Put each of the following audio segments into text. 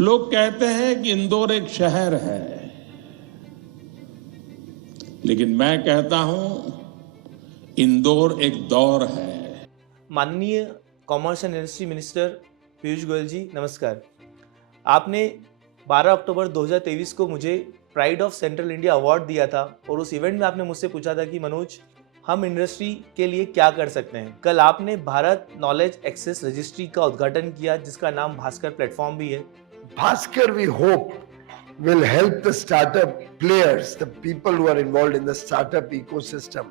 लोग कहते हैं कि इंदौर एक शहर है, लेकिन मैं कहता हूं इंदौर एक दौर है। माननीय commerce and industry minister Piyush Goyal ji, नमस्कार। आपने 12 अक्टूबर 2023 को मुझे pride of central India award दिया था और उस इवेंट में आपने मुझसे पूछा था कि मनोज, हम इंडस्ट्री के लिए क्या कर सकते हैं। कल आपने भारत नॉलेज एक्सेस रजिस्ट्री का उद्घाटन किया, जिसका नाम भास्कर प्लेटफॉर्म भी है। Bhaskar, we hope, will help the startup players, the people who are involved in the startup ecosystem,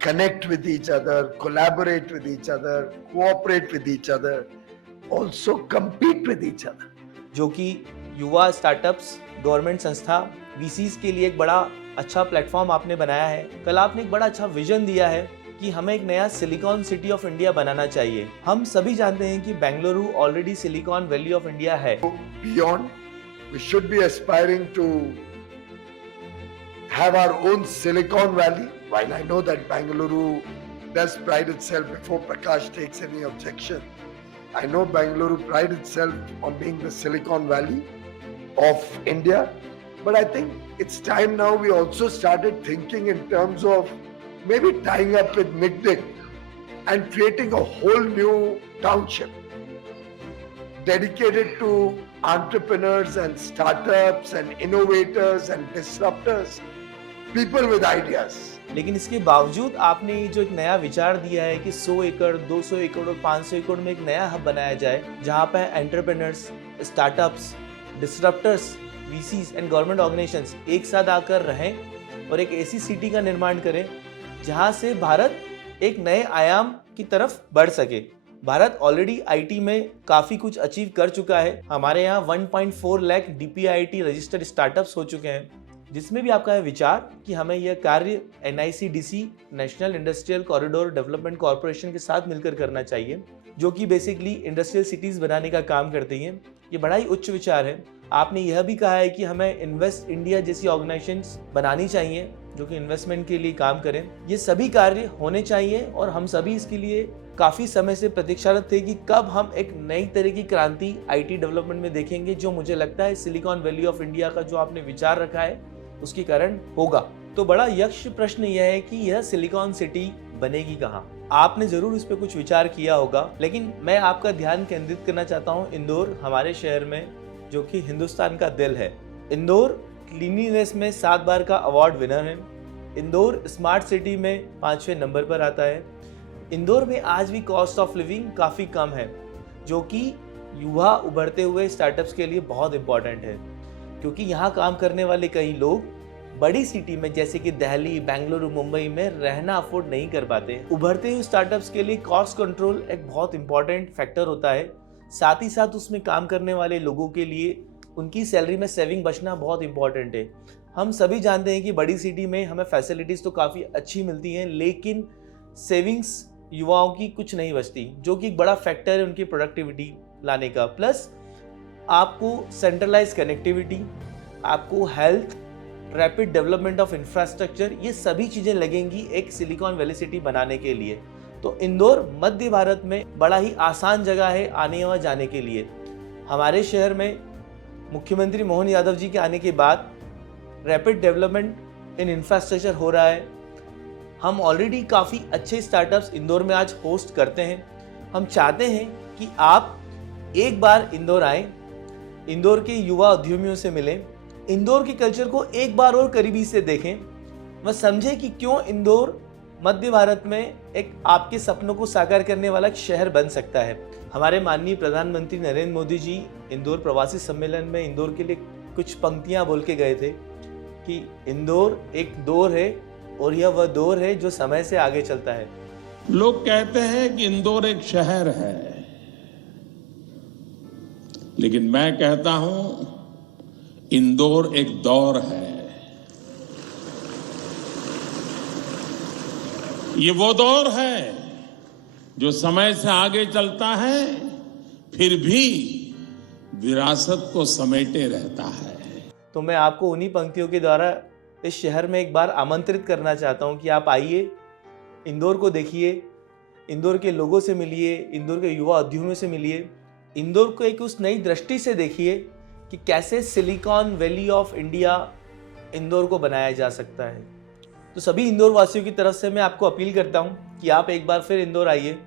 connect with each other, collaborate with each other, cooperate with each other, also compete with each other. जो कि युवा startups, government संस्था, VCs के लिए एक बड़ा अच्छा platform आपने बनाया है। कल आपने एक बड़ा अच्छा विजन दिया है कि हमें एक नया सिलिकॉन सिटी ऑफ इंडिया बनाना चाहिए। हम सभी जानते हैं कि Bengaluru already silicon valley of India है। Beyond, we should be aspiring to have our own Silicon Valley. While I know that Bengaluru does pride itself, before Prakash takes any objection, I know Bengaluru pride itself on being the Silicon Valley of India. But I think it's time now we also started thinking in terms of maybe tying up with MIGDIC and creating a whole new township dedicated to entrepreneurs and startups and innovators and disruptors, people with ideas. लेकिन इसके बावजूद आपने ये जो एक नया विचार दिया है कि 100 एकड़, 200 एकड़ और 500 एकड़ में एक नया हब बनाया जाए, जहाँ पे entrepreneurs, startups, disruptors, VCs and government organisations एक साथ आकर रहें और एक ऐसी सिटी का निर्माण करें जहाँ से भारत एक नए आयाम की तरफ बढ़ सके। भारत ऑलरेडी आईटी में काफ़ी कुछ अचीव कर चुका है। हमारे यहाँ 1.4 लाख DPIIT रजिस्टर्ड स्टार्टअप्स हो चुके हैं, जिसमें भी आपका है विचार कि हमें यह कार्य NICDC, national industrial corridor development corporation के साथ मिलकर करना चाहिए, जो कि बेसिकली इंडस्ट्रियल सिटीज़ बनाने का काम करती हैं। ये बड़ा ही उच्च विचार है। आपने यह भी कहा है कि हमें इन्वेस्ट इंडिया जैसी ऑर्गेनाइजेशंस बनानी चाहिए जो कि इन्वेस्टमेंट के लिए काम करें। ये सभी कार्य होने चाहिए और हम सभी इसके लिए काफ़ी समय से प्रतीक्षारत थे कि कब हम एक नई तरह की क्रांति आईटी डेवलपमेंट में देखेंगे, जो मुझे लगता है सिलिकॉन वैली ऑफ इंडिया का जो आपने विचार रखा है उसके कारण होगा। तो बड़ा यक्ष प्रश्न यह है कि यह सिलिकॉन सिटी बनेगी कहाँ। आपने जरूर इस पर कुछ विचार किया होगा, लेकिन मैं आपका ध्यान केंद्रित करना चाहता हूँ इंदौर, हमारे शहर में, जो कि हिंदुस्तान का दिल है। इंदौर क्लीनिनेस में 7 बार का अवार्ड विनर है। इंदौर स्मार्ट सिटी में 5वें नंबर पर आता है। इंदौर में आज भी कॉस्ट ऑफ लिविंग काफ़ी कम है, जो कि युवा उभरते हुए स्टार्टअप्स के लिए बहुत इंपॉर्टेंट है, क्योंकि यहाँ काम करने वाले कई लोग बड़ी सिटी में जैसे कि दिल्ली, बेंगलुरु, मुंबई में रहना अफोर्ड नहीं कर पाते। उभरते हुए स्टार्टअप्स के लिए कॉस्ट कंट्रोल एक बहुत इंपॉर्टेंट फैक्टर होता है। साथ ही साथ उसमें काम करने वाले लोगों के लिए उनकी सैलरी में सेविंग बचना बहुत इंपॉर्टेंट है। हम सभी जानते हैं कि बड़ी सिटी में हमें फैसिलिटीज़ तो काफ़ी अच्छी मिलती हैं, लेकिन सेविंग्स युवाओं की कुछ नहीं बचती, जो कि एक बड़ा फैक्टर है उनकी प्रोडक्टिविटी लाने का। प्लस आपको सेंट्रलाइज कनेक्टिविटी, आपको health, rapid development of infrastructure, ये सभी चीज़ें लगेंगी एक सिलिकॉन वैली सिटी बनाने के लिए। तो इंदौर मध्य भारत में बड़ा ही आसान जगह है आने व जाने के लिए। हमारे शहर में मुख्यमंत्री मोहन यादव जी के आने के बाद रैपिड डेवलपमेंट इन इंफ्रास्ट्रक्चर हो रहा है। हम ऑलरेडी काफ़ी अच्छे स्टार्टअप्स इंदौर में आज होस्ट करते हैं। हम चाहते हैं कि आप एक बार इंदौर आएँ, इंदौर के युवा उद्यमियों से मिलें, इंदौर के कल्चर को एक बार और करीबी से देखें, वह समझें कि क्यों इंदौर मध्य भारत में एक आपके सपनों को साकार करने वाला एक शहर बन सकता है। हमारे माननीय प्रधानमंत्री नरेंद्र मोदी जी इंदौर प्रवासी सम्मेलन में इंदौर के लिए कुछ पंक्तियां बोल के गए थे कि इंदौर एक दौर है और यह वह दौर है जो समय से आगे चलता है। लोग कहते हैं कि इंदौर एक शहर है, लेकिन मैं कहता हूं इंदौर एक दौर है। ये वो दौर है जो समय से आगे चलता है, फिर भी विरासत को समेटे रहता है। तो मैं आपको उन्हीं पंक्तियों के द्वारा इस शहर में एक बार आमंत्रित करना चाहता हूं कि आप आइए, इंदौर को देखिए, इंदौर के लोगों से मिलिए, इंदौर के युवा उद्यमियों से मिलिए, इंदौर को एक उस नई दृष्टि से देखिए कि कैसे silicon valley of India Indore को बनाया जा सकता है। तो सभी इंदौर वासियों की तरफ से मैं आपको अपील करता हूँ कि आप एक बार फिर इंदौर आइए,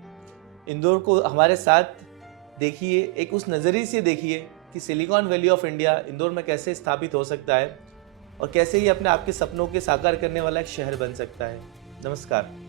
इंदौर को हमारे साथ देखिए, एक उस नज़रिए से देखिए कि silicon valley of India Indore में कैसे स्थापित हो सकता है और कैसे ही अपने आपके सपनों के साकार करने वाला एक शहर बन सकता है। नमस्कार।